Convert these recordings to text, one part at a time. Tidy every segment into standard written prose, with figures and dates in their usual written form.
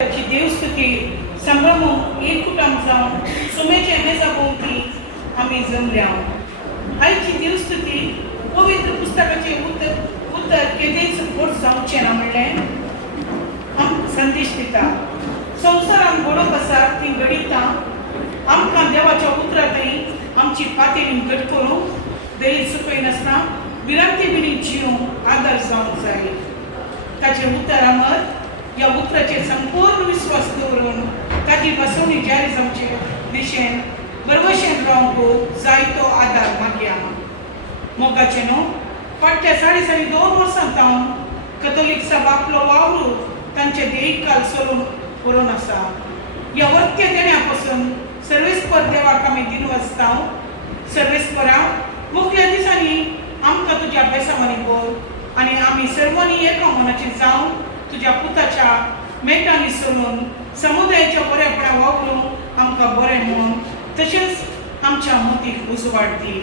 त्याची देवस्तुती संभ्रमून एकूटाम जावन सुमेचे मेजाभोवती आमी जमल्या. आयची देवस्तुती पवित्र पुस्तकाचे उत्तर केदेच घोट जावचें ना म्हणलें आमकां संदेश दिता. संवसारान घडोवप आसा ती घडिता आमकां देवाच्या उतरांतय आमची पातळी घट करूंक दयेन सकय नासतना विरांती बिणी जिवंक आदार जावंक जाय. ताचें उतर आमर ह्या उतराचेर संपूर्ण विस्वास दवरून ताची बसवणी जारी जावचे दिशेन बरवशेन रावंक जायतो आदार मागया. मोगाचें न्हू, फाटल्या 2.5 वर्सां तावन कथोलीक सभा आपलो वावरू तांचे देयकाल सोडून व्हरून आसा. ह्या वर्त्य देण्या पासून सर्वेस्पर देवाक आमी दिनवासता. सर्वेस्परा मुखल्या दिसांनी आमकां तुज्या बेसामांनी बोल आनी आमी सर्वांनी एका मनाची जावन तुज्या पुताच्या मेटांनी सरून समुदायाच्या बरेपणा वावरूंक आमकां बरें म्हूण तशेंच आमच्या मतीक उजवाड दी.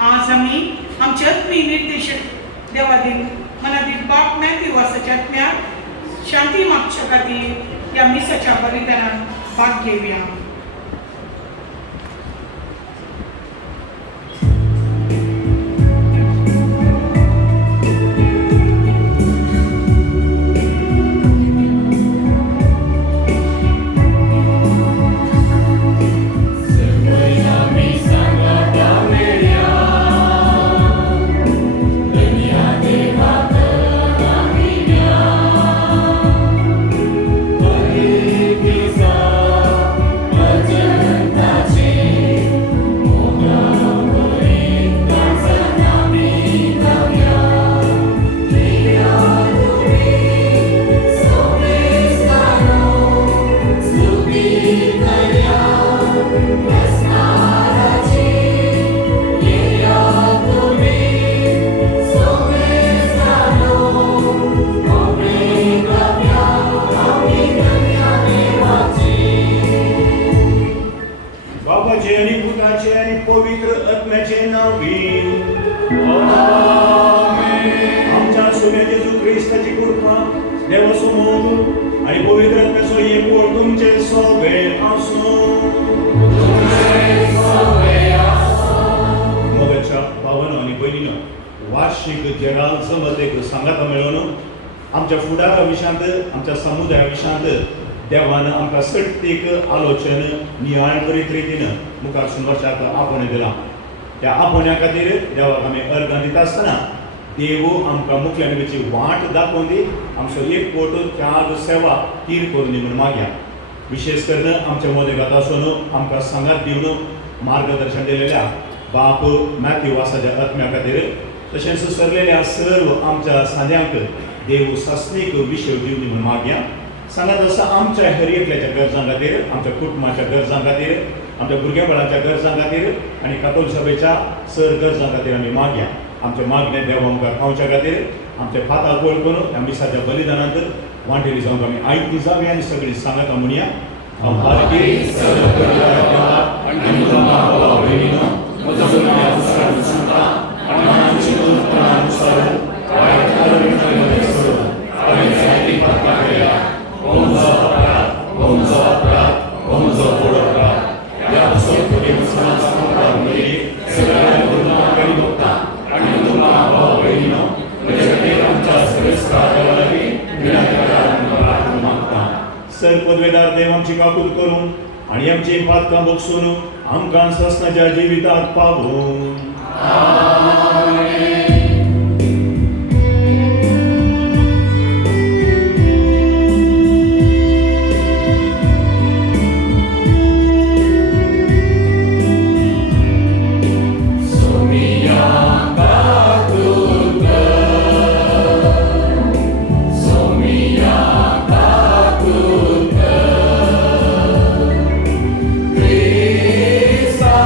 आज आमी आमचे आत्मीय निर्देशक देवादीन मनातील बाप मॅथ्यू वासाच्या आत्म्याक शांती मागचे खातीर ह्या मिसाच्या बलिदानान भाग घेवया. वार्षिक जगाल जमत सांगाता मेळून आमच्या फुडारा विशांत आमच्या समुदाया विशांत देवान आमकां सट्टीक आलोचन नियाळ करीत रितीन मुखार सुनवारच्याक आपण दिला. त्या आपोवण्या खातीर देवाक आमी अर्गां दिता आसतना देव आमकां मुखल्याची वाट दाखोवन दी. आमचो एक पोट त्याग सेवा तीर करून दी म्हूण मागया. विशेष करून आमच्या मोदेगात आसून आमकां सांगात दिवन मार्गदर्शन दिलेल्या बाप मॅथ्यू वासाच्या आत्म्या खातीर तशेंच सरलेल्या सर्व आमच्या साद्यांक देव सासणीक विशय दिवनी म्हूण मागया. सांगात आसा आमच्या हर एकल्याच्या गरजां खातीर, आमच्या कुटुंबाच्या गरजां खातीर, आमच्या भुरगेपणाच्या गरजां खातीर आनी कातोल सभेच्या सर गरजां खातीर आमी मागया. आमचे मागणे देव आमकां खावच्या खातीर आमचे फातां गोळ करून ह्या मिसाच्या बलिदानांत वांटेली जावंक आमी आयती जावया आनी सगळीं सांगाता म्हणया. सर पदवेदार देव आमची काकूत करून आणि आमची पातकां बगसून आमकां ससनाच्या जिवितांत पावून. Krista,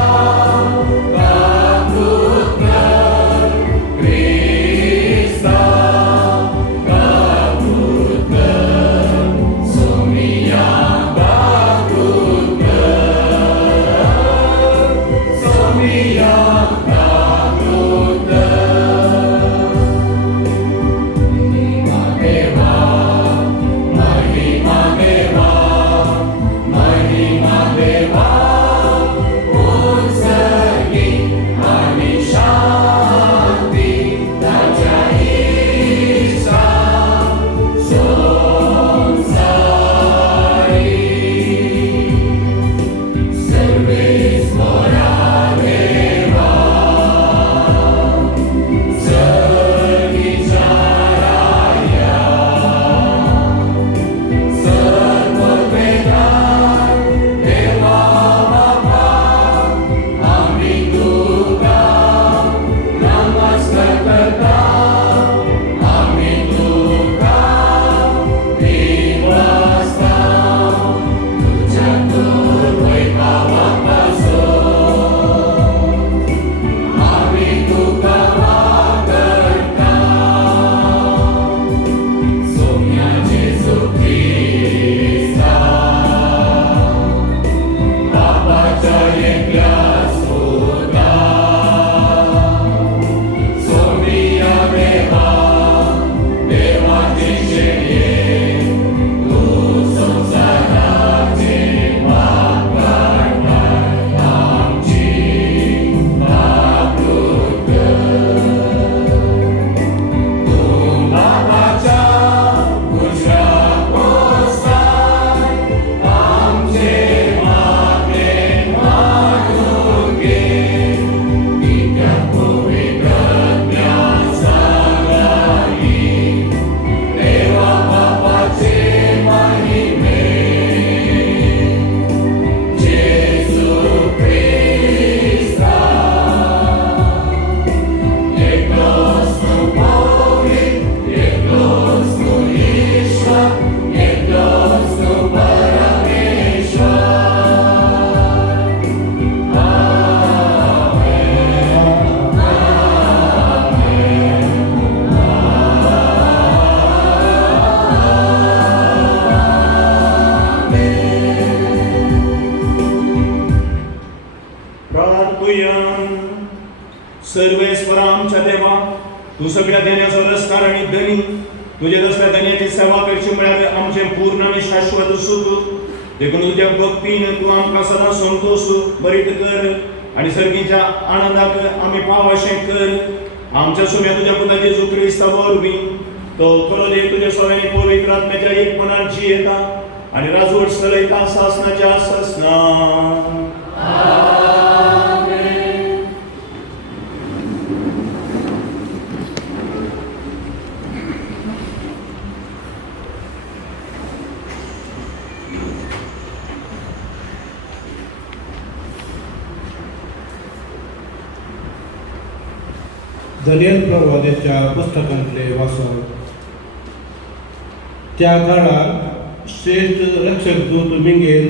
तू सगळ्या देण्याचो रस्कार आणि धनी तुझे दसऱ्या धन्याची सेवा करची म्हळ्यार आमचे पूर्ण आणि शाश्वत सुख देखून तुझ्या भक्तीन तू आमकां सदां संतोष बरीत कर आणि सर्गीच्या आनंदाक आमी पाव अशें कर आमच्या सुम्या तुझ्या पुताची जेजू क्रिस्ता वरवीं तो खरो देव तुझ्या सोव्यानी पवित्र आत्म्याच्या एकपणान जियेता आणि राजवट चलयता सासनाच्या सासना दानियल प्रवाद्याच्या पुस्तकांतले वाचप त्या काळात श्रेष्ठ रक्षक दूत मिंगेल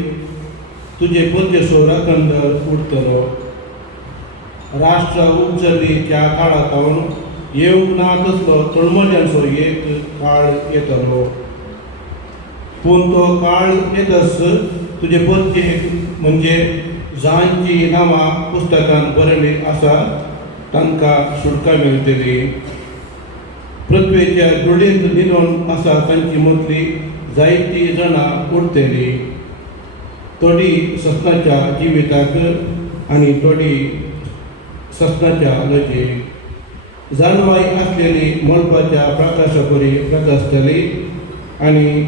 तुझे पुज्य सोराखंडर उडतलो राष्ट्र उपजली त्या काळातावन येवंक ना तसलो तळमळ्यांचो एक काळ येतलो पूण तो काळ येतस तुझे पुज्य म्हणजे जांची नांवां पुस्तकांत बरयली आसा तांकां सुटका मेळटली पृथ्वेच्या धुळींत न्हिदून आसा तांची मदली जायतीं जाणां उरतलीं थोडी सस्नाच्या जिविताक आनी थोडी सस्नाच्या लजेक जानवाय आसलेली मळपाच्या प्रकाशा परी प्रकाशतली आनी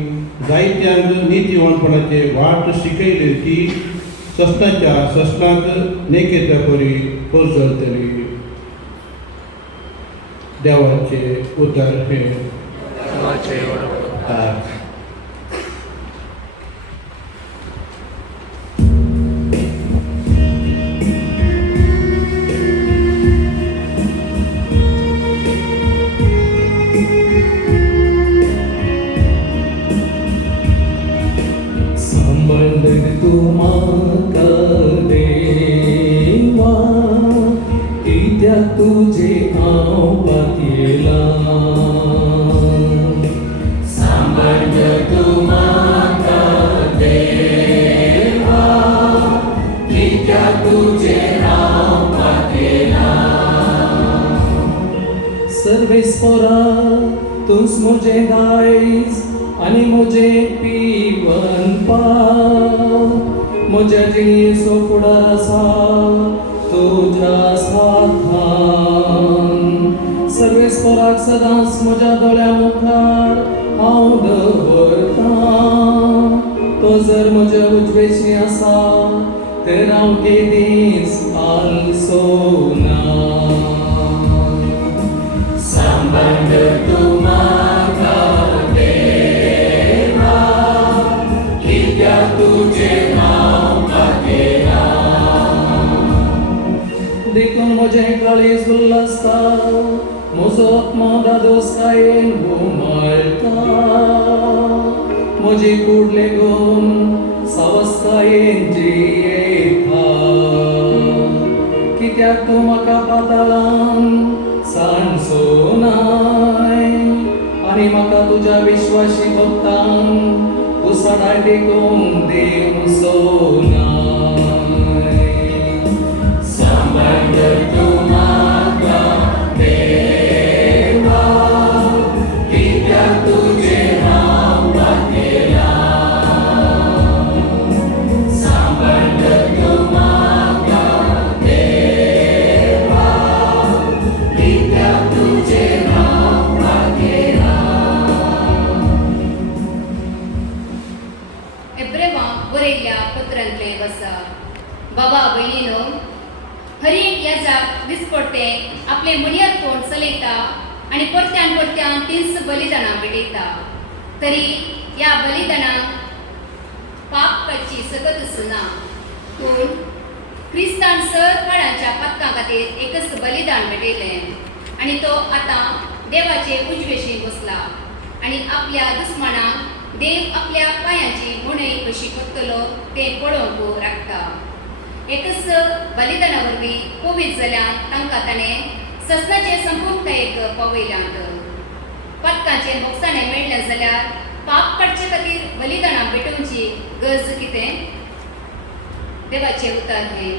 जायत्यांक नितीवणपणाचे वाट शिकयली ती सस्नाच्या सस्नाक नेकेच्या परी पोसळटली देवाचे उतर हे तुझे हांव पातयेला सांबाळ तूं म्हाका देवा कित्याक तुझे हांव पातयेला सर्वेस्परा तूंच म्हजें दायज आनी म्हजें पिवन पाव म्हज्या जिणेचो फुडार आसा तुझ्या हातान सर्वेस्पराक सदांच म्हज्या दोळ्या मुखार हांव दवरतां तो जर म्हज्या उजवेची आसा तर हांव केदींच आलसोना सांबाळ तूं म्हाका देवा कित्याक तुजें हांव पातयेला देखून म्हजें काळीज उल्लसता म्हजो आत्मा दादोसकायेन घुमळटा म्हजी कूड लेगून सावस्कायेन जियेता कित्याक तूं म्हाका पाताळान सांडसोनाय आनी म्हाका तुज्या विश्वासी भक्तांक उसाडाय देखून देव सोनाय तूं म्हाका देवा कित्याक तुजें हांव पातयेला सांबाळ तूं म्हाका देवा कित्याक तुजें हांव पातयेला एब्रेमाक बरयल्ल्या पत्रांतले वचप बाबा भयणीनो हर एक याजाक दिसपडटे आपले मणियर कोण चलयता आनी परत्यान परत्यान तीच बलिदानां भेटयता तरी ह्या बलिदानाक पाप करची सकतच ना पूण क्रिस्तान सर काळाच्या पातकां खातीर एकच बलिदान भेटयलें आनी तो आतां देवाचे उजवेशी बसला आनी आपल्या दुस्मानाक देव आपल्या पांयांची मुणय कशी करतलो तें पळोवंक राखता एकच बलिदाना वरवीं पवित्र जाल्यान तांकां ताणें ससनाचे संपूर्णतायेक पावयल्यांत पातकांचेर मोक्षाणें मेळ्ळें जाल्यार पाप काडचे खातीर बलिदानां भेटोवची गरज कितें देवाचें उतर हें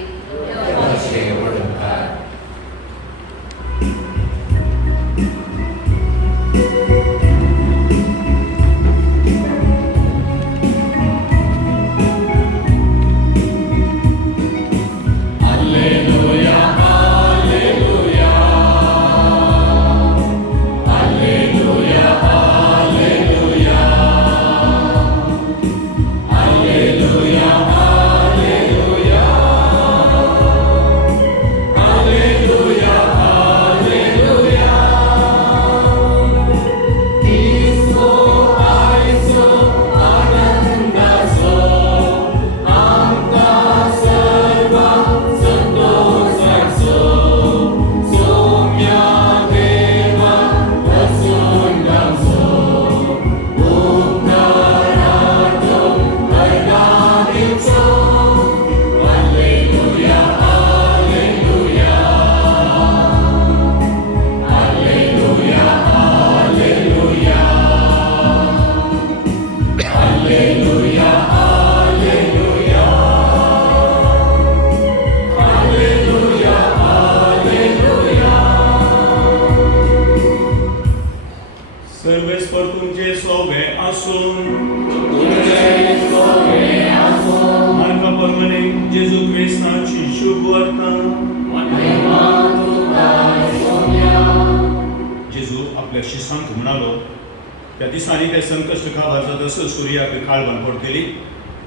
त्या दिसांनी ते संकश्ट खावार जाता सूर्याक काळवण पडटली,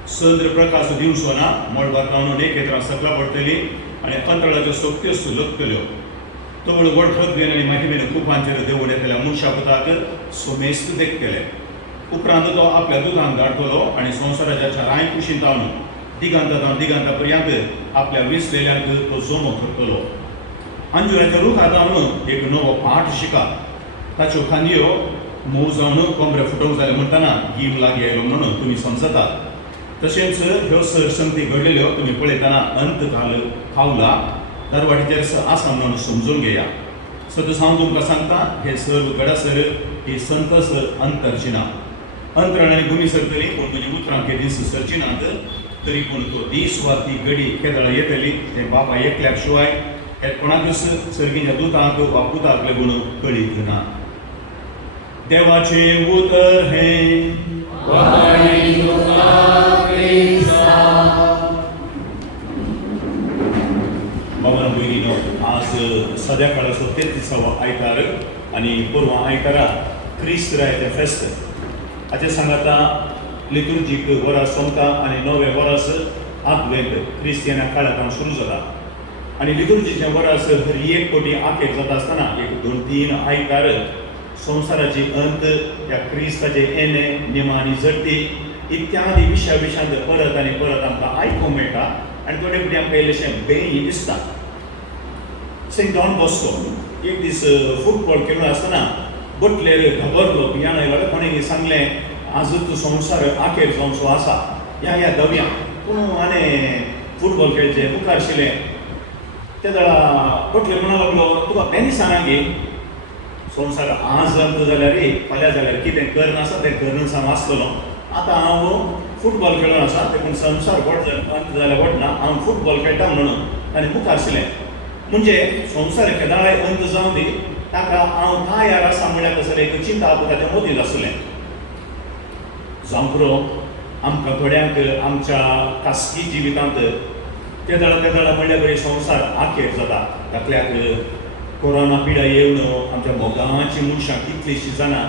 चंद्र प्रकाश दिवसोना मळबार कावून नेकेत्रां सकला पडटली आनी अंतराळाच्यो शक्त्यो सुलगतल्यो. तवळ वळखत आनी महिमेन कुपांचेर देवून येतल्या मनशा पुताक सोमेस्त देखतले. उपरांत तो आपल्या दुधांक धाडटलो आनी संवसाराच्या चारांय कुशींत हाडून दिगांतांत दिगांतापर्यंत आपल्या वेंचलेल्यांक तो जोमो करतलो. अंजुराच्या रुखांत हाडून एक नवो पाठ शिका. ताच्यो खांदयो मोव जावन कोंबरे फुटोवंक जाले म्हणटना गीम लागी आयलो म्हणून तुमी समजतात. तशेंच ह्यो सरसंगती घडलेल्यो तुमी पळयतना अंत पावला दरवाटेचेर आसा म्हणून समजून घेया. सतत हांव तुमकां सांगता, हे सर्व घडासर ही संतस अंतरची ना. अंतराळ आनी भुमी सरतली पूण तुजी उतरां के दीस सरची नात. तरी पूण तो दीस वा ती घडी केदळ येतली ते बापा एकल्याक शिवाय हे कोणाकच सर्गीच्या दुतांक वा पुताक लागून कळीत ना. देवाचे उतर हे बाबा भयणीनो, आज सद्या काळाचो 33वा आयतार आनी परवा आयतारा क्रिस्त रायाचें फेस्त. हाचे सांगाता लिटुर्जीक वरास सोंपता आनी नवे वरास आदवेंत क्रिस्तियाना काळांत सुरू जाता. आनी लिटुर्जीचें वरास हर एक कोटी आखेर जाता आसतना 1-2-3 आयतार संवसाराची अंत, ह्या क्रिस्ताचे येणे, निमाणी झडटी इत्यादी विशयांत परत आनी परत आमकां आयकूंक मेळटा आनी थोडे फावटी आमकां इल्लेशें बेगीन दिसता. सेंट डॉन बॉस्को एक दीस फुटबॉल खेळून आसतना बटलेर घाबरलो. पियान आयलो, कोणें सांगलें आजूच संवसार आखेर जावचो आसा, या दवया. पूण हाणें फुटबॉल खेळचें मुखार आशिल्लें. त्या वेळा बटलेर म्हणूंक लागलो, तुका बेनिसाना गे, संवसार आज अंत जाल्यार फाल्यां जाल्यार कितें करनासा तें करनासा वाचतलो. आतां हांव फुटबॉल खेळून आसा, देखून संवसार अंत जाल्यार वडना, हांव फुटबॉल खेळटा म्हणून ताणें मुखार आशिल्लें. म्हणजे संवसार केदाळे अंत जावं दी, ताका हांव तयार आसा म्हळ्यार कसलें एक चिंता आपुताचें मतींत आसलें. जांवकरो आमकां थोड्यांक आमच्या खासगी जिवितांत तेदळ म्हणल्यार बरी संवसार आखेर जाता. तातल्याक कोरोना पिडा येवन आमच्या मोगांची मनशां कितलींशीं जाणां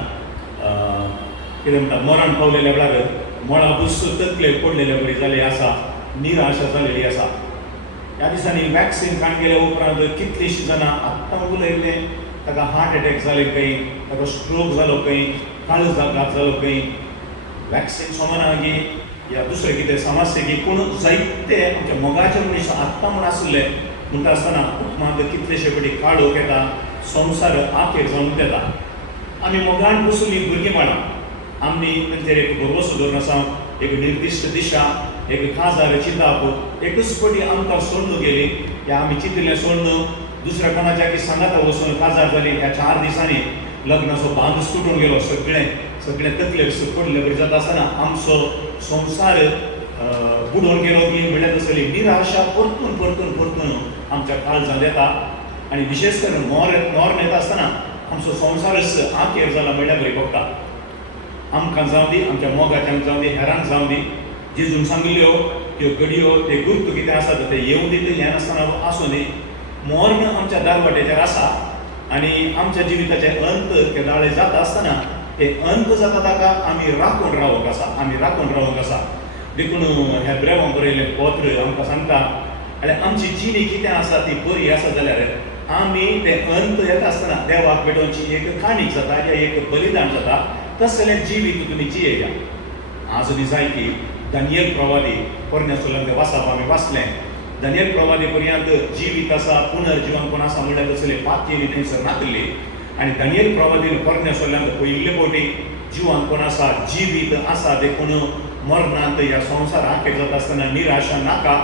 कितें म्हणटा मरण पावलेल्या वेळार मळा बुस्स तकलेर पडलेले बरी जाले आसा, निराशा जालेली आसा. ह्या दिसांनी वॅक्सीन काण केल्या उपरांत कितलींशीं जाणां आत्तां उलयल्ले ताका हार्ट एटॅक जाले खंय, ताका स्ट्रोक जालो खंय, काळजाघात जालो खंय. वॅक्सीन सोमाना गी या दुसरें कितें समस्या गी, पूण जायते आमच्या मोगाचे मनीस आत्तां म्हूण आसले म्हणटा आसतना मात कितलेशे फावटी काळोख येता, संवसार आखेर जावन येता. आमी मोगान बसुली भुरगीं बाळां, आमी तांचेर एक भरवोसो दवरून आसा, एक निर्दिश्ट दिशा, एक खाजार चिंताप. एकच फावटी आमकां सोडून गेली, या आमी चिंतिल्लें सोडून दुसऱ्या कोणाच्या की सांगाता वचून काजार जाली. ह्या 4 दिसांनी लग्नाचो बांदूच तुटून गेलो. सगळें तकलेर पडले बरी जाता आसतना आमचो संवसार बुडोवन गेलो की म्हणल्यार तसली निराशा परतून आमच्या काळजांत येता. आनी विशेश करून मोर येता आसतना आमचो संवसारच आखेर जाला म्हणल्यार बरी पडटा. आमकां जावं दी, आमच्या मोगाच्यांक जावं दी, हेरांक जावं दी, जेजून सांगिल्ल्यो त्यो घडयो, ते गुप्त कितें आसा तें येवं दी, हें नासतना आसूं दी. मोर्न आमच्या दारवाटेचेर आसा आनी आमच्या जिविताचे अंत केदाळे जाता आसतना हे अंत जाता ताका आमी राखून रावूंक आसा. देखून हेब्रेवां बरयल्लें पत्र आमकां सांगता, आनी आमची जिणी कितें आसा ती बरी आसा जाल्यार आमी ते अंत येता आसतना देवाक भेटोवची एक काणीक जाता या एक बलिदान जाता, तसलें जिवीत तुमी जियेया. आज बी जायती दानियल प्रवादी पोरन्यासुल्ल्यान वाचप आमी वाचलें. दानियल प्रवादी पर्यंत जिवीत आसा, पुनर्जिवन कोण आसा म्हणल्यार तसले पातयेली थंयसर नातली. आनी दानियल प्रवादीन पोरन्यासुल्ल्यान पयले फावटी जिवन कोण आसा, जिवीत आसा, देखून मरणांत ह्या संवसार आखेर जाता आसतना निराशा नाका,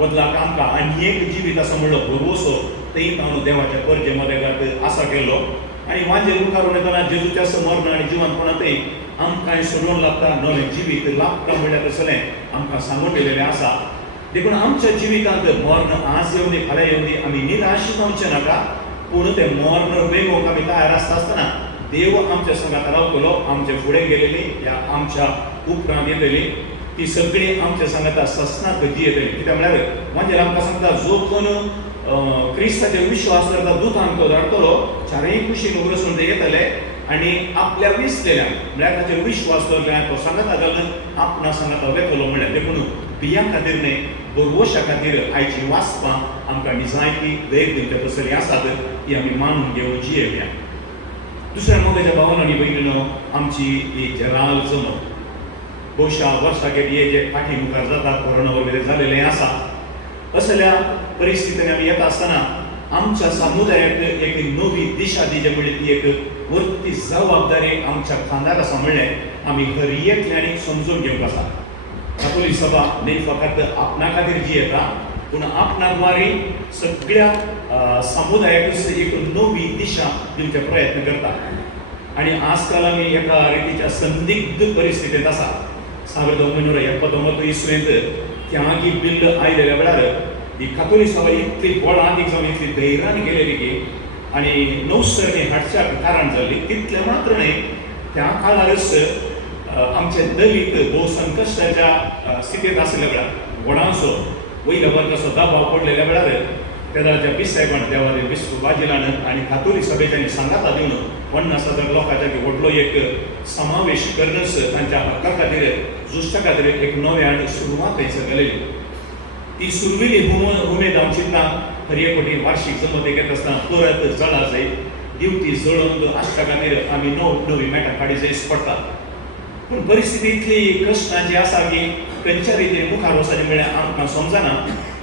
बदलाक आमकां आनी एक जिवीत आसा म्हणलो भरवोसो थंय हांव देवाच्या परजे मदेगांत आसा केल्लो. आनी वांजेर मुखार येतना जेजूच्या मरण आनी जिवन कोणातय आमकां सोडून लागता, नवें जिवीत लागता म्हणल्यार तसलें आमकां सांगून दिलेलें आसा. देखून आमच्या जिवितांत मरण आज येवन दी, फाल्यां येवन दी, आमी निराश जावचें नाका. पूण तें मरण वेगोवंक आमी तयार आसता आसतना देव आमच्या संगात रावतलो. आमचे फुडें गेलेली या आमच्या उपरांत येतली ती सगळी आमच्या सांगाता ससनाक येतली. कित्याक म्हळ्यार म्हणजे आमकां सांगता, जो कोण क्रिस्ताचेर विश्वास करता दूतांक तो धाडटलो, चारय कुशीन उगसून ते येतले आणि आपल्या विसलेल्या म्हळ्यार ताचेर विश्वास दवरल्या तो सांगता घालून आपणा सांगता वेतलो म्हळ्यार देखून बियां खातीर न्ही बोरवोशा खातीर आयची वाचपां आमकां जायती धैर्य दिवचे पसरी आसात ती आमी मानून घेवन जियेवया. दुसऱ्या मोगाच्या भावांनो आनी भयणीनो आमची ही जराल जमत भोवशा वर्सां गेली जे फाटी मुखार जाता कोरोना वगैरे जालेलें आसा असल्या परिस्थितीन आमी येता आसतना आमच्या समुदायाक एक नवी दिशा दिजे म्हणजे ती एक वरती जबाबदारी आमच्या खांदार आसा म्हणलें आमी हर एकल्यानी समजून घेवंक आसा. कातोलीक सभा न्ही फकत आपणा खातीर जियेता पूण आपणा द्वारे सगळ्या समुदायाक एक नवी दिशा दिवचे प्रयत्न करता. आणि आजकाल आमी एका रितीच्या संदिग्ध परिस्थितींत आसा. 1979 इसवेंत त्यागी बिल आयलेल्या वेळार ही कातोलीक सभा इतली बोळांत जावन इतली धैर्यान गेलेली की आनी नवसर्णी हाडच्याक कारण जाल्ली तितले मात्र न्ही त्या काळारच आमचे दलित भोव संकश्टाच्या स्थितींत आसलेल्या वेळार व्हडासो वयल्या वर्गाचो दबाव पडलेल्या वेळार तेदाच्या बिस्तेपण देवाले बिस्कू बाजिलान आनी कातोलीक सभेच्यांनी सांगाता दिवन 50,000 लोकांच्या व्हडलो एक समावेश करनस तांच्या हक्का खातीर झुजच्या खातीर एक नव्यान सुरवात थंयसर जालेली. ती सुरवेली उमेद आमची हर एक फावटी वार्षिक जमत घेत आसतना परत जळा जाय दिवती जळोवन आसच्या खातीर आमी नवी मेटां काडी जायच पडटा. पूण परिस्थिती इतली कश्टाची आसा की खंयच्या रितीन मुखार वचचें म्हळ्यार आमकां समजना.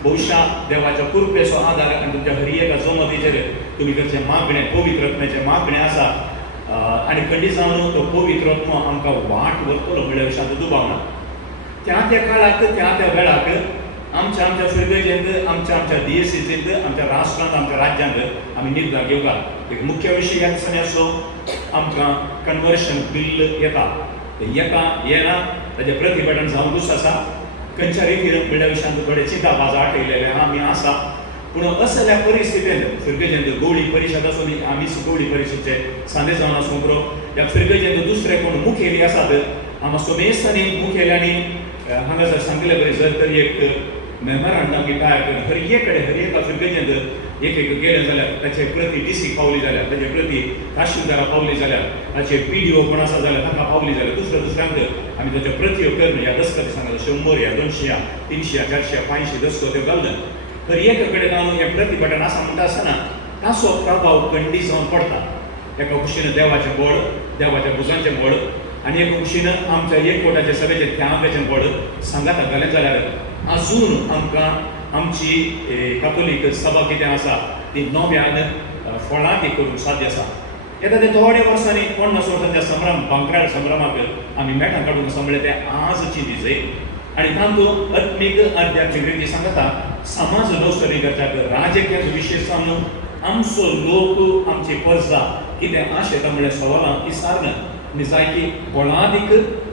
भविश्या देवाच्या कृपेचो आदार आनी तुमच्या हर एका जमतीचेर तुमी करचे मागणें पवित्र आत्म्याचें मागणें आसा आनी खंडी जावन तो पवित्र आत्मो आमकां वाट व्हरतलो म्हळ्यार शांत दुबावना. त्या काळाक त्या वेळाक आमच्या फिरगेजेंत आमच्या दियेसींत आमच्या राष्ट्रांत आमच्या राज्यांत आमी निर्धार घेवपाक एक मुख्य विशय ह्या दिसांनी आसलो आमकां कन्वर्शन बिल येता येना ताचें प्रतिभटन जावंकूच आसा. खंयच्या रितीन म्हणल्या विशयांत थोडे चिंतापाज आटयलेले आमी आसा. पूण असल्या परिस्थितींत फिरगेजेंत गवळी परिशद आसूं आमीच गवळी परिशदचे सांदे जावन आसूं पुरो ह्या फिरगेजेंत दुसरे कोण मुखेली आसात आमी सोमेस्तांनी मुखेल्यांनी हांगासर सांगले बरें जर तरी एक मेमोरंडम बी तयार करून हर एका फिरगेजेंत एक गेले जाल्यार ताचे प्रती DC पावली जाल्यार ताचे प्रती तहसीलदारा पावली जाल्यार ताचे PDO कोण आसा जाल्यार ताका पावली जाल्यार दुसऱ्यांक आमी ताच्यो प्रत्यो करून ह्या दस्कती सांगता 100 या 200 या 300 400 500 दस्कत्यो घालून हर एका कडेन जावन हें प्रतिभटन आसा म्हणटा आसतना ताचो प्रभाव खंडी जावन पडटा. एका खुशीन देवाचें बळ देवाच्या भुजांचें बळ आनी एका खुशीन आमच्या एकवटाचे सभेचें त्यागाचें बळ सांगात घालें जाल्यार अजून आमकां आमची कातोलीक सभा कितें आसा ती नव्यान फळांती करूंक साध्य आसा. येता ते थोड्या वर्सांनी 50 वर्सांच्या बांकराळ संभ्रमाक आमी मेटां काडून सांभळे ते आजची दिसय आनी तातूंत आत्मीक आध्यात्मीक रिती सांगता समाज नवसरी करच्याक राजकीय विशेश सावन आमचो लोक आमची परजा कितें आशेता म्हळ्यार सवालां इसारन आनी जायती बोळादीक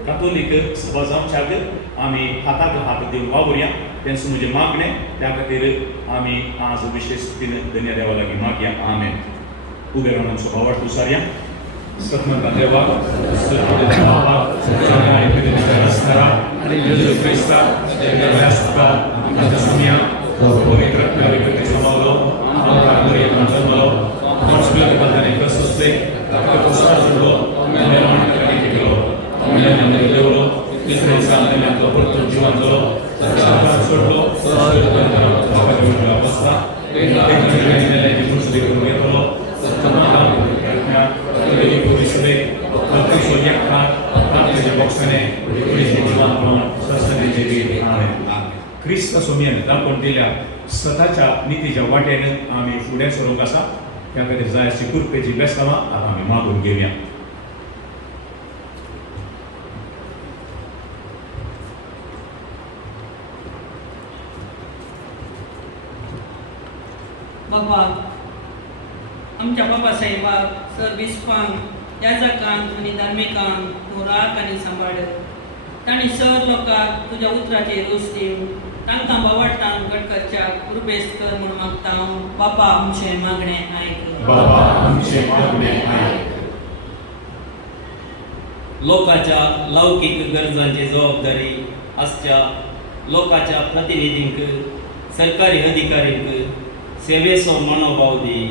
कातोलीक सभा जावच्याक आमी हाताक हात दिवन वावुरया. तेंच म्हजें मागणें त्या खातीर आमी आज विशेष रितीन धन्य देवा लागीं मागया. आमेन. उबे रावन आमचो भावार्थ उसारया. सतमंता देवा बाबा आनी येशू क्रिस्ता देवास्ता आमच्या सामया पवित्र आत्म्याचे समावलो आमकां बरी जल्मलो मॉस्कुलर बंधने कसले ताका साजलो निर्माण केलो आमी देवलो तिसरे दिसा आमचो परतो जिवन जालो ताका सोडलो बाबाच्या उजव्या बसता तेजी पुष्टी करून येतलो क्रिस्त सोम्यान दाखोवन दिल्या स्वताच्या नितीच्या वाटेन आमी फुडें सरूंक आसा. त्या खातीर जाय अशी कृपेची बेस्तांवां आतां आमी मागून घेवया. बाबा आमच्या बाबासाहेबाक सर बिस्पांक याजकांक आनी धार्मिकांक तूं राख आनी सांबाळ. तांणी सर लोकांक तुज्या उतराचेर वस्तीव तांकां बावडटान घट करच्याक कृपेस्त कर म्हूण मागता हांव. बाबा आमचें मागणें आयक. बाबा आमचें मागणें आयक. लोकांच्या लौकीक गरजांची जबाबदारी आसच्या लोकांच्या प्रतिनिधींक सरकारी अधिकारींक सेवेचो मनोभाव दी.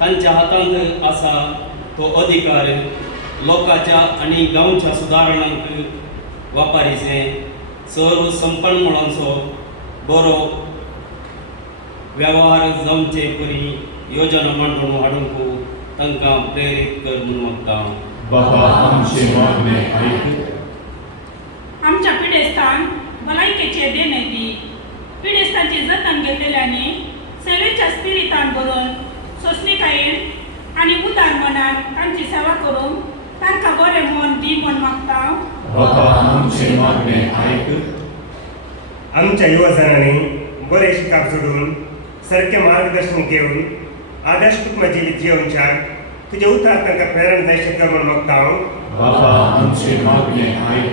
तांच्या हातांत आसा तो अधिकार लोकाच्या आणि गांवच्या सुदारणांक वापरीचें सर्व संपन्मुळांचो बरो वेव्हार जावचे परी योजना मांडून हाडूंक तांकां प्रेरीत कर म्हूण मागता. बाबा आमचे मागणे ऐक. आमच्या पिडेस्तान भलायकेचे देणे दी. पिडेस्तांचे जतन घेतलेल्याने सेवेच्या स्पिरितान भरून सोसणीकायेन आणि उदार मनान तांची सेवा करून तांकां बरें मन दी म्हूण मागता. बाबा आमचे मागणे ऐक. आमच्या युवजनांनी बरे शिकाप सोडून सारखे मार्गदर्शन घेऊन आदर्श कुटुंब जिवीत जिवनच्या तुझे उतार तांकां प्रेरण जायचे कर म्हूण मागता हांव. बाबा आमचे मागणे ऐक.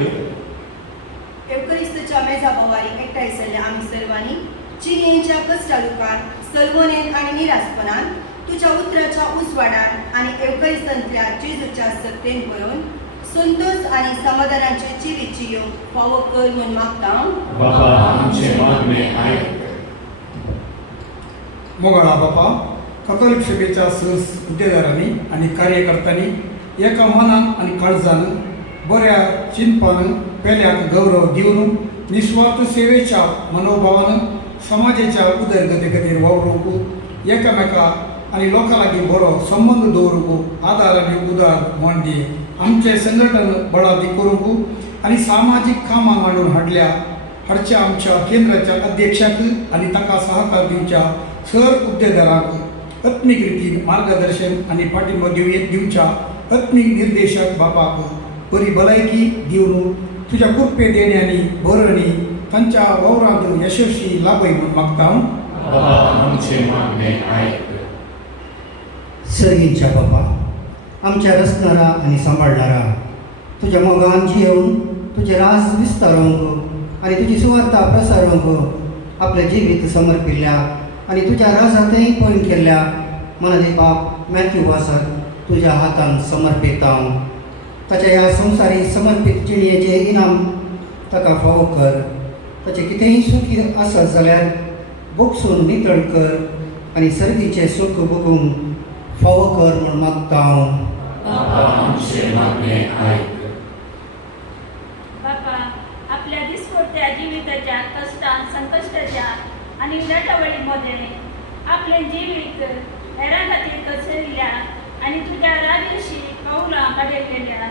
एवकरिस्तच्या मेजा बोवारी एकठांय जाल्ल्या आमी सर्वांनी चिरयेच्या कश्टालुकांत सलमनेन आनी निरासपणान तुज्या उतराच्या उजवाडान आनी एवकरिस्तंतल्या जेजूच्या सत्तेन बरोवन संतोष आनी समाधानाचे जिवीत जियोवंक फावो कर म्हूण मागता. बाबा आमचे मागणे ऐक. मोगळा बापा कथोलिक सभेच्या सहस हुद्देदारांनी आणि कार्यकर्त्यांनी एका मनान आणि काळजान बऱ्या चिंतपान पेल्याक गौरव दिवन निस्वार्थ सेवेच्या मनोभावान समाजाच्या उदरगते खातीर वावरूंक एकामेका आणि लोकां लागीं बरो संबंद दवरूंक आदार आनी उदार म्हण दी. आमचे संघटन बळावती करूंक आणि सामाजीक कामां मांडून हाडच्या आमच्या केंद्राच्या अध्यक्षाक आणि ताका सहकार दिवच्या सर हुद्देदारांक अत्मीक रितीन मार्गदर्शन आणि पाठिंबा दिवच्या अत्मीक निर्देशक बापाक बरी भलायकी दिवन तुझ्या कृपे देण्यानी बरणी तांच्या वावरांत यशस्वी लाभय म्हूण मागता. बाबा आमचे मागणे ऐक. सर्गींच्या बापा आमच्या रचणारा आणि सांबाळणारा तुझ्या मोगान जियेवन तुझे राज विस्तारूंक आणि तुजी सुवार्ता प्रसारूंक आपले जिवीत समर्पिल्ल्या आणि तुझ्या राजांतय पयण केल्ल्या मनादे बाप मॅथ्यू वासक तुझ्या हातान समर्पित हांव. ताच्या ह्या संवसारी समर्पित जिणयेचे इनाम ताका फावो कर. ताचें कितेंय सुखी आसत जाल्यार बोगसून नितळ कर आणि सर्गीचे सुख भोगूंक फावो कर म्हूण मागता हांव. बाबा आमचे मागणे ऐक. बापा आपल्या दिसपट्ट्या जिविताच्या कष्टान संकश्टाच्या आणि उलाटावळीमध्ये आपले जिवीत हेरां खातीर कसरिल्ल्या आणि तुझ्या राजशी कौलां काडिल्ल्या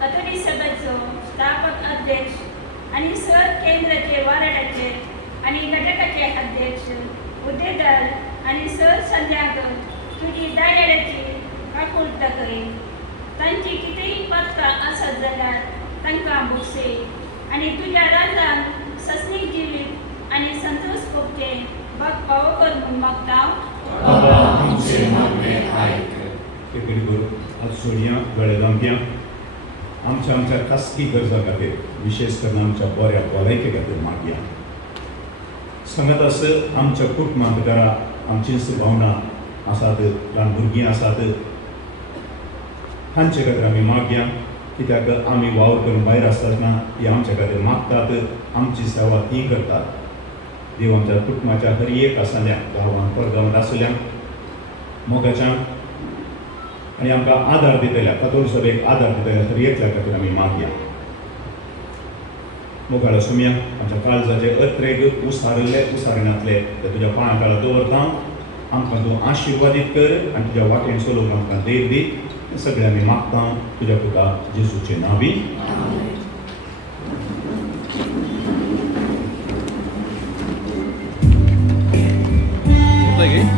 कथोलिक सभेचो स्थापक अध्यक्ष आणि सर केंद्राचे वाराडाचे आणि घटकाचे अध्यक्ष हुद्देदार आणि सर संध्याक तुजी दायड्याची काकुळटा करी. तांची कितेंय पथकां आसत जाल्यार तांकां भोगसे आणि तुझ्या राजान सस्नीक जिवीत आणि संतोष भोगचे बाग फावो कर म्हूण मागता. बाबा आमचे मागणे ऐक. आज सोनिया गळेगांवत्या आमच्या खासगी गरजा खातीर विशेष करून आमच्या बऱ्या भलायके खातीर मागया. सांगत असं आमच्या कुटुंबांत घरा आमची भावना आसात, ल्हान भुरगीं आसात, तांचे खातीर आमी मागया. कित्याक आमी वावर करून भायर आसतना ती आमच्या खातीर मागतात, आमची सेवा ती करतात. देव आमच्या कुटुंबाच्या हर एक आसल्या गांवांत परगांवांत आसल्या मोगाच्यान आनी आमकां आदार दितल्या कथोलिक सभेक आदार दितल्या हर एकल्या खातीर आमी मागया. मोगाळ सुम्या आमच्या काळजाचे अत्रेक उसारणातले ते तुज्या पांया काळार दवरता. आमकां तूं आशिर्वादीत कर आनी तुज्या वाटेन चलोवंक आमकां देव दी. सगळे आमी मागता तुज्या पुता जेजूचे नांवी. Sweet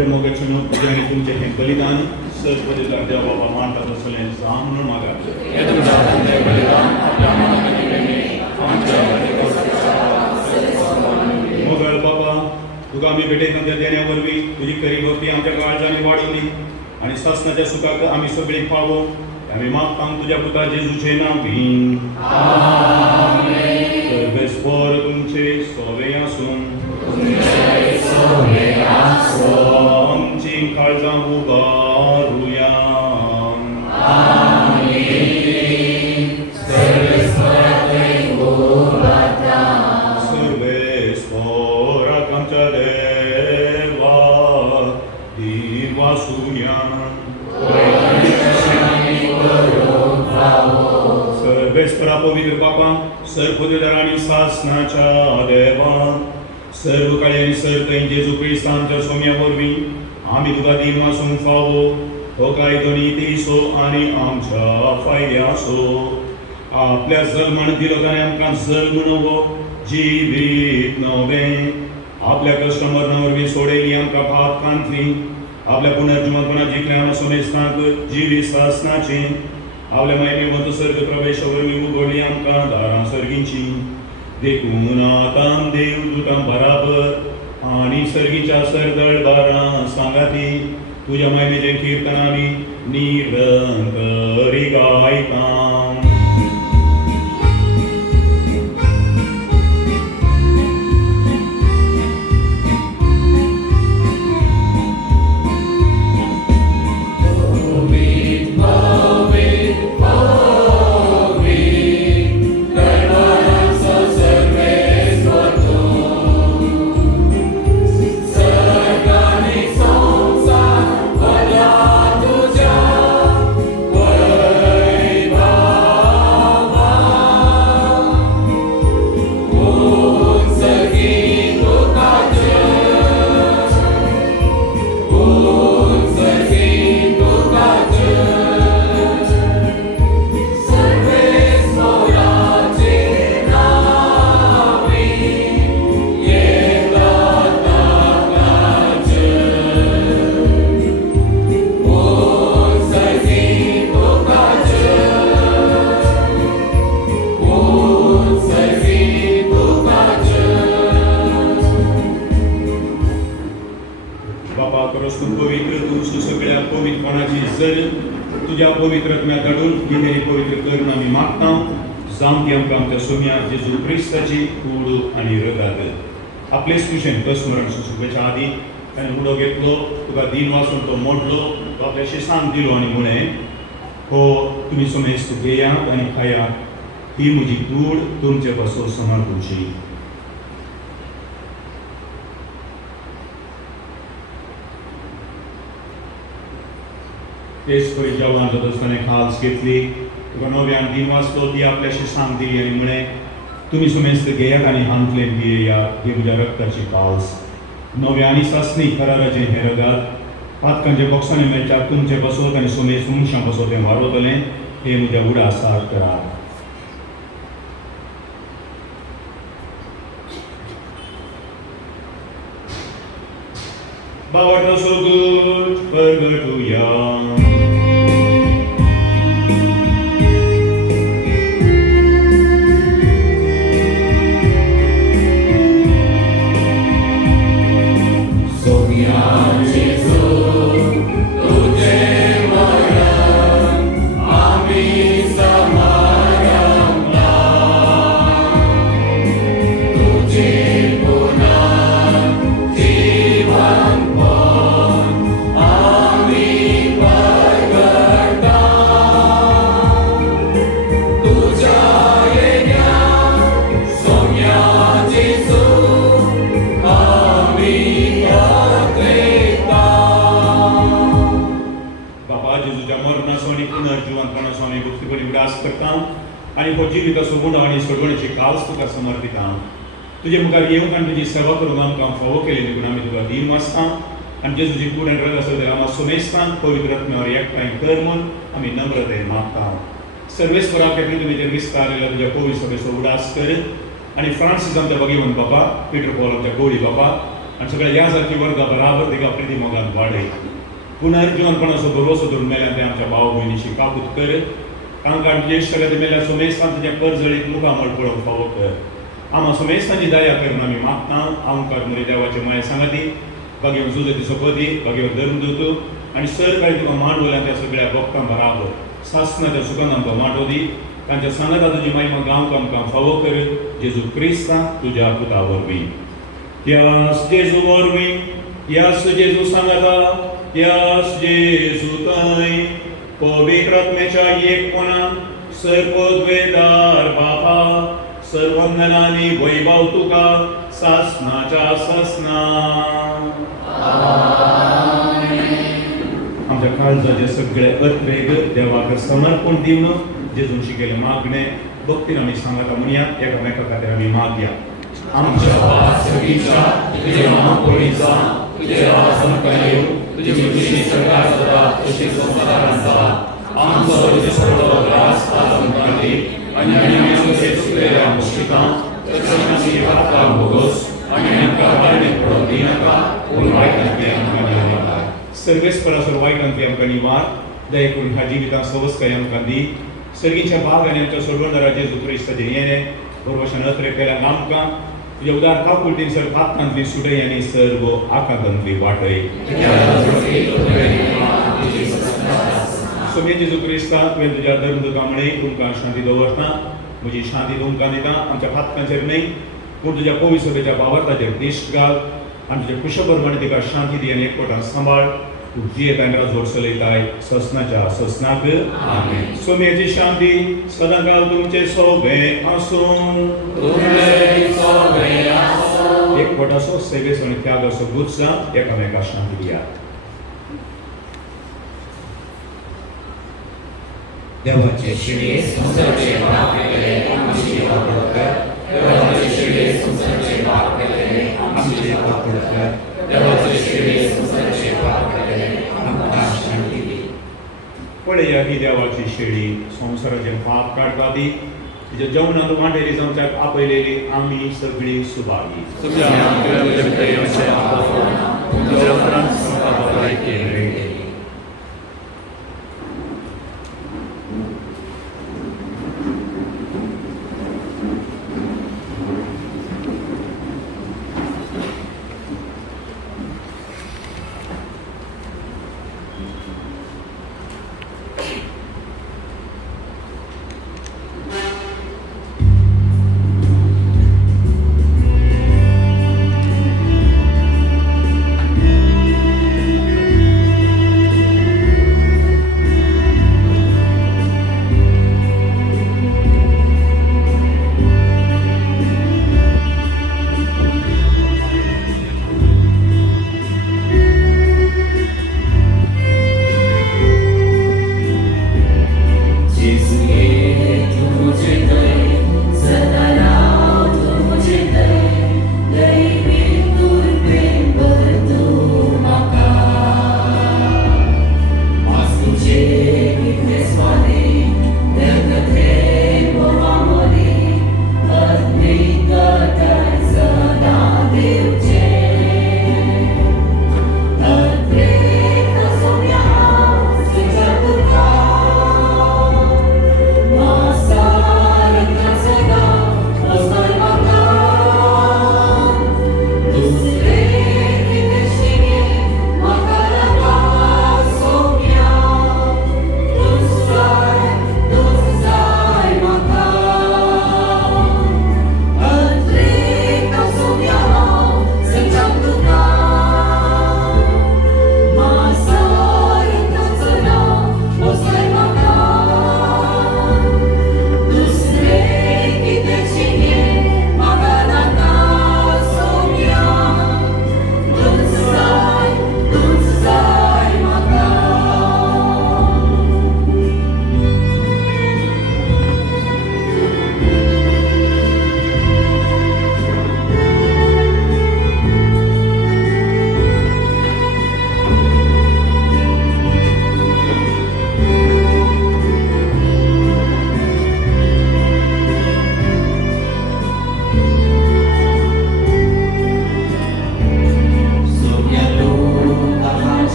तुझ्या मोगाचें तुझे आनी तुमचें हें बलिदान सर बलिदान देव बाबा मानता तसलें जावं म्हणून म्हाका मोगल बाबा तुका आमी भेटयता त्या देण्या वरवीं तुजी खरी भक्ती आमच्या काळजांनी वाडोवली आनी सासणाच्या सुखाक आमी सगळीं पावो आमी मागता तुज्या पुता जेजूचें नांव घेवन सर्वेस्पर तुमचे सोवे आसून आमची काळजां उबारुया सर्वेस्पराक आमच्या देवा दिवासुया सर्वेस्परा पवित्र बापा सर्वपदवीधर आनी सासणाच्या देवा सर्व काळी आनी सर्व जेजू क्रिस्तांच्या सोम्या वरवीं आमी तुका दिन वासून फावो हो काय दोनी तेसो आनी आमच्या फायद्यासो आपल्या जल्माण दिलो ताणें आमकां जल्म नवो जिवीत नवें आपल्या कश्ट मरणा वरवीं सोडयली आमकां भात कांतली आपल्या पुनर्जिवंतपणां जिखलें आमकां सोमेस्तांक जिवी सासणाचें आपल्या महिमेवंत सर्ग प्रवेशा वरवीं उगडली आमकां दारां सर्गींची देखून आतां देव तुका बराबर आनी सर्गीच्या सरदळ बारां सांगाती तुज्या महिमेचें किर्तन आमी निरंतरी गायता तुझ्या पवित्रत्म्या धाडून कितें पवित्र करून आमी मागता जावं ती आमकां आमच्या सोम्यार जेजू क्रिस्ताची कूड आनी रगत आपलेच कुशेन कसमरण सुशुभेच्या आदी ताणें उडो घेतलो तुका दिन वाचून तो मोडलो तो आपल्या शिसांक दिलो आनी म्हळें हो तुमी सोमेस्त घेयात आनी खायात ही म्हजी कूड तुमचे पासून समर्पूची तेच पळय जेवण जाता आसतना खास घेतली तुका नव्यान दिन वाचलो ती आपल्या शिसांक दिली आनी म्हळें तुमी सोमेस्त घेयात आनी हांतलें पियेयात ही म्हज्या रक्ताची काल्स नव्यांनी सासणी कराराचें हें रगत पातकांचे बॉक्सांनी मेळच्यात तुमचे बसोत आनी सोमेस्त मनशां बसोत हें वाडोतलें हे म्हज्या उडासार करात बावटो सोगूट परगटुया आनी हो जिविताचो गुण आनी सोडवणेची काल्स तुका समर्पिता तुजे मुखार येवंक आनी तुजी सेवा करूंक आमकां फावो केली देखून आमी तुका दिन वाचता आनी जेजूची कूड आनी रगत आसा जाल्यार आमकां सोमेस्तांक पवित्र आत्म्यावर एकठांय कर म्हूण आमी नम्रतेन मागता सर्वेस्पराक पृथ्वीचेर विस्तारलेल्या तुज्या पवित्र सभेचो उडास कर आनी फ्रांसीस आमच्या भगिवन बाबा पीटर पॉल आमच्या गवळी बाबा आणि सगळ्या या जाती वर्गा बराबर तिका प्रिती मोगान वाडय पुनर्जीवनपणाचो भरोसो धरून मेल्यान ते आमच्या भाव भयणीशी काकूत कर तांकां ज्येश्ठ गती मेल्या सोमेस्तान तुज्या करजळीत मुखामळ पळोवंक फावो कर आम्हा सोमेस्तांची दया करून आमी मागता आमकां मुरी देवाचे माय सांगाती बागेवन झुजती सोपती बागेवन धर्म दोतू आणि सरकारी तुका मांडवल्यान त्या सगळ्या भक्तां बराबर सासनाच्या सुखान आमकां मांडो दी तांच्या सांगाता तुजी महिमा गांवक आमकां फावो कर जेजू क्रिस्तां तुज्या पुता वरवीं त्यास जेजू वरवीं त्यास जेजू सांगाता त्यास जेजू थंय पवित्र आत्म्याच्या एकपणान सर्वोद्वेदार बापा सर्वंदनांनी वैभव तुका सासनाच्या सासना आमच्या काळजाचे सगळे अत्वेग देवाक समर्पण दिवन जेजून शिकयले मागणे भक्तीन आमी सांगता म्हणया एकामेका खातीर आमी मागया आमच्या वासगीच्या तुझे महापुरीचा तुझे राज संपयो तुझी खुशी सगळ्या सदा तुझी संसारांचा आमचो तुझे सर्व राज संपली आणि आम्ही तुझे सुरेल्या मुशिका तसंच एका भोगोस आणि आमकां वायट पडून दिनाका पूण वायटांतली आमकां निवार सर्वेस्परासोर वायटांतली आमकां निवार दया करून ह्या जिवितांत सवस्काय आमकां दी सर्गीच्या बाग आनी आमच्या सोडवणारा जेजू क्रिस्ताचें येणे बरोवशान अत्रे केल्यान आमकां तुज्या उदार काकुळटीन सर पात्रांतली सुटय आनी सर्व आकांतांतली वाटय सोमे जेजू क्रिस्ता तुवें तुज्या धर्मदुतामणे तुमकां शांती दवरता म्हजी शांती तुमकां दिता आमच्या फातकांचेर न्हय पूण तुज्या पवित्र सभेच्या भावार्थाचेर दिश्ट घाल आनी तुज्या कुशप्रमाणे तिका शांती दी आनी एकवटान सांबाळ तूं जियेत आनी राजवट चलयताय ससनाच्या ससनाक आमेन सोम्याची शांती सदांकाळ तुमचे सोबे आसूं एकवटाचो सेवेचो आनी त्यागाचो गुत्सा एकामेकाक शांती दिया देवाचे शिडे संसाराचे पाप केले आमची पाप कर देवाचे शिडे संसाराचे पाप केले आमची पाप कर देवाचे शिडे संसाराचे पाप केले आमकां शांती दी पळया ही देवाची शेळी संसाराचे पाप काडटा ती तिच्या जेवणांत वांटेली आमच्याक आपयलेली आमी सगळीं सुभागी तुमच्या आमचे पाप तुमच्या उपरांत संताप केले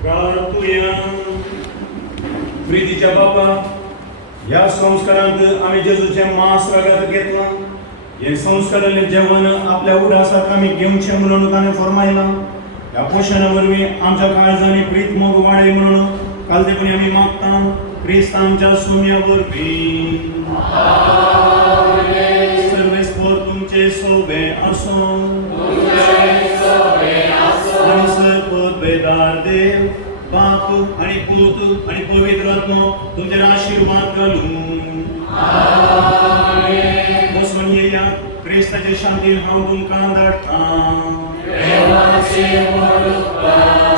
प्रार्थूया. प्रितीच्या बापा, या संस्कारांत आम्ही जेजूचे मांस रगत घेतला. हे संस्कारांनी जेवण आपल्या उडासाक आम्ही घेवचे म्हणून ताणें फरमायला. ह्या पोषणा वरवीं आमच्या काळजांनी प्रीत मोग वाडय म्हणून कालतेपणी आम्ही मागता. क्रिस्त आमच्या सोम्या वरवीं सर्वेस्पर तुमचे सोबे असो आणि सर्वपद बेदार देव बाप आणि पूत आणि पवित्र आत्मा तुमचे आशीर्वाद घालून बसून येया. क्रिस्ताचे शांतीन हांव तुमकां धाडटा.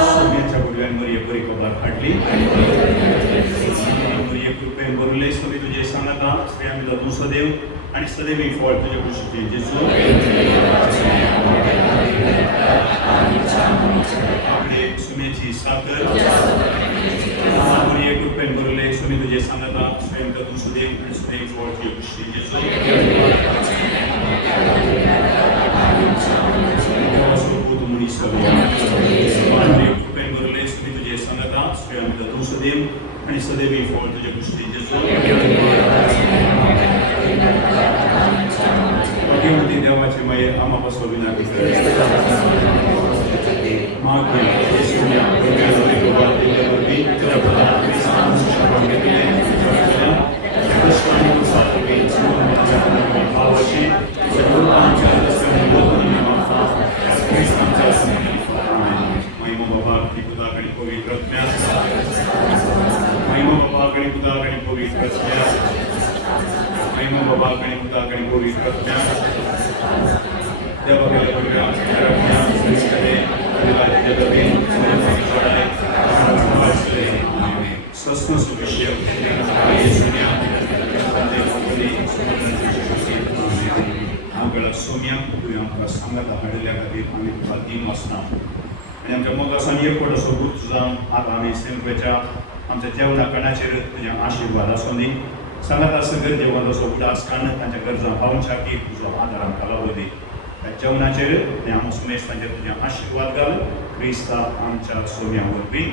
सोम्याच्या बुडव्यान मरिये बरी खबर हाडली. मरिये कृपेन भरले सोबी तुझे सांगता. श्री आमी तूं सदैव आणि सदैवी फळ तुझे कुशीचे जेजू. आपले सुमेची साकर मरिये कृपेन भरले सोबी तुझे सांगता. श्री आमी तूं सदैव आणि सदैव फळ तुझे कुशीचे जेजू. कृपेन भरले सोबी तुझे सांगता. श्री आमी तूं सदैव आणि सदैवी फळ तुझे कुशीचे जेजू. भाग्यवती देवाचे माये आम्हा पासून विनंती सोम्या तुवें आमकां सांगता हाडल्या खातीर आमी तुका दिन वाचना आनी आमच्या मोगासान एकवट असो गुप्त जावन आतां आमी सेंक्वेच्या आमच्या जेवणा कणाचेर तुजें आशिर्वाद आसूं दी. सांगता सगळे जेवण असो उदास काण तांच्या गरजा पावोवच्या की तुजो आदार आमकां लावूं दी. त्या जेवणाचेर आनी आमकां सुमेश तांचेर तुजें आशिर्वाद घाल. क्रिस्ता आमच्या सोम्या वरवीं.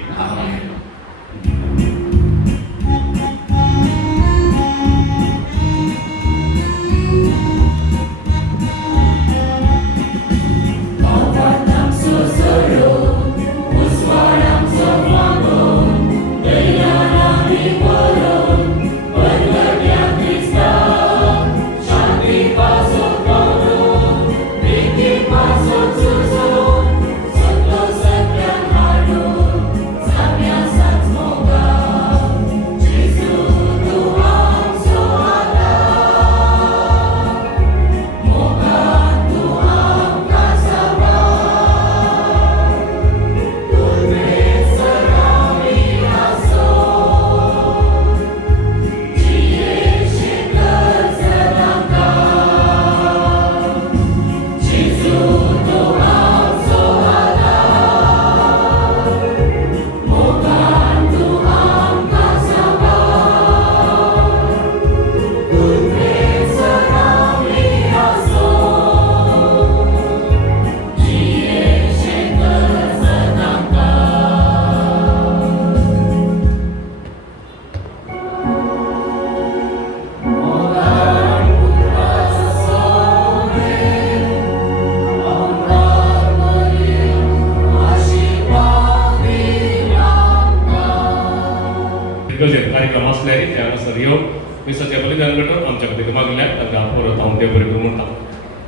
कार्यक्रम असल्याने त्यानुसार येऊन मिसाच्या बलिदान करतो आमच्या खातीर मागल्या ताका परत हांव देव बरें करूं म्हणटा.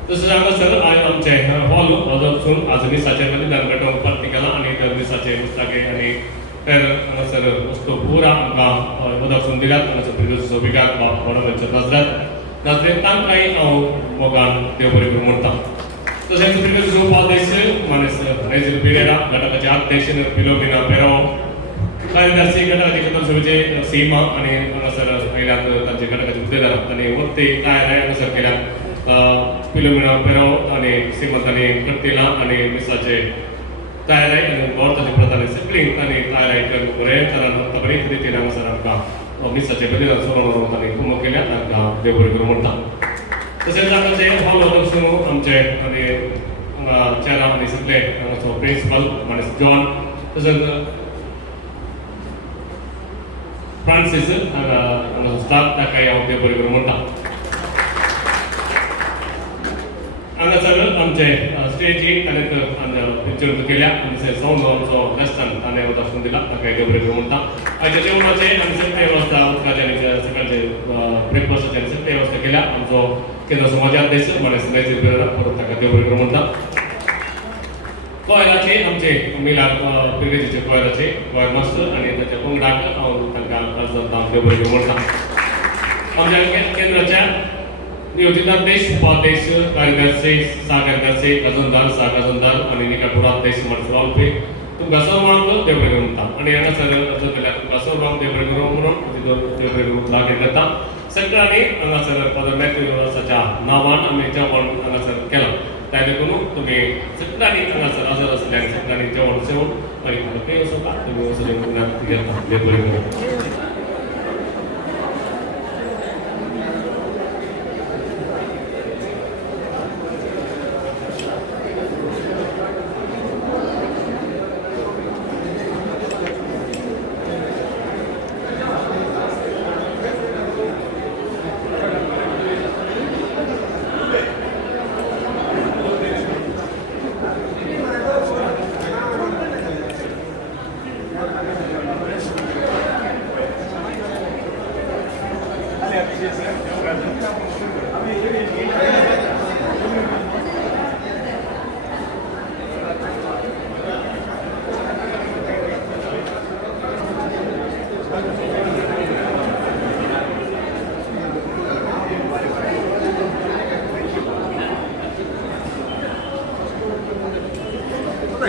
तशेंच हांगासर आयज आमचे हॉल वचून आज मिसाचें बलिदान करतो उपार्ती केलां आनी त्या मिसाचे पुस्तके आनी हेर हांगासर वस्तू पुरा आमकां वचून दिल्यात. हांगासर प्रिव्यूस सोबिकार बाप वडोदराचे नाजरेन तांकांय हांव मोगान देव बरें करूं म्हणटा. तशेंच प्रिव्यूस उपाध्यक्ष मानेस रेजिल पिरेरा, घटकाचे अध्यक्ष फिलोमिना पेराओ, कार्यदर्शी घटकाचे कदम सभेचे सीमा आणि हांगासर आयल्यात तांचे घटकाचे हुद्देदार आनी वरती कार्यालय हांगासर केल्यात फिलोमिना पेराओ आनी सीमंतांनी करतिला आनी मिसाचे कार्यालय आनी भारताचे प्रधान सगळीं तांणी कार्यालय बरे तरान बरे रितीन हांगासर आमकां मिसाचे बलिदान सोडून तांणी कुंभ केल्या तांकां देव बरें करूं म्हणटा तशेंच आतांचे हॉल ऑफ आमचे आनी चेरा आनी सगळे हांगाचो प्रिंसिपल माणूस जॉन तशेंच फ्रांसीस हांगाचो स्टाफ ताकाय हांव देव बरें करूं म्हणटा हांगासर आमचे स्टेजीक आनी पिक्चर केल्या आनी साऊंड आमचो वेस्टर्न ताणें वचून दिला ताकाय देव बरें करूं म्हणटा आयच्या जेवणाचे आनी सगळे वेवस्था उदकाचे आनी सकाळचे ब्रेकफास्टाचे आनी सगळे वेवस्था केल्या आमचो केंद्र समाजाध्यक्ष माणूस नैजीर पेरेरा परत ताका देव बरें करूं म्हणटा कोयराचे आमचे मिलार पिरगेजीचे कोयराचे कोयर मास्टर आनी ताच्या पंगडाक हांव तांकां देव बरें करूं म्हणटा आमच्या केंद्राच्या नियोजिताध्यक्ष उपाध्यक्ष कार्यदर्शी सहकार्यदर्शी गजनदार सहगजनदार आनी निकापुराध्यक्ष माणूस वालपे तुमकां सर्वांक देव बरें करूं म्हणटा आनी हांगासर अर्ज केल्यार तुमकां सर्वांक देव बरें करूं म्हणून देव बरें करूं लागीं करता सगळ्यांनी हांगासर फादर मॅथ्यू रोसाच्या नांवान आमी जेवण हांगासर केलां ताका लागून तुमी सगळ्यांनी हांगासर हजर आसल्यान सगळ्यांनी जेवण सेवन आनी तुमी वचोका तुमी वचून घेता देव बरें करूं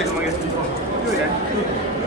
Magari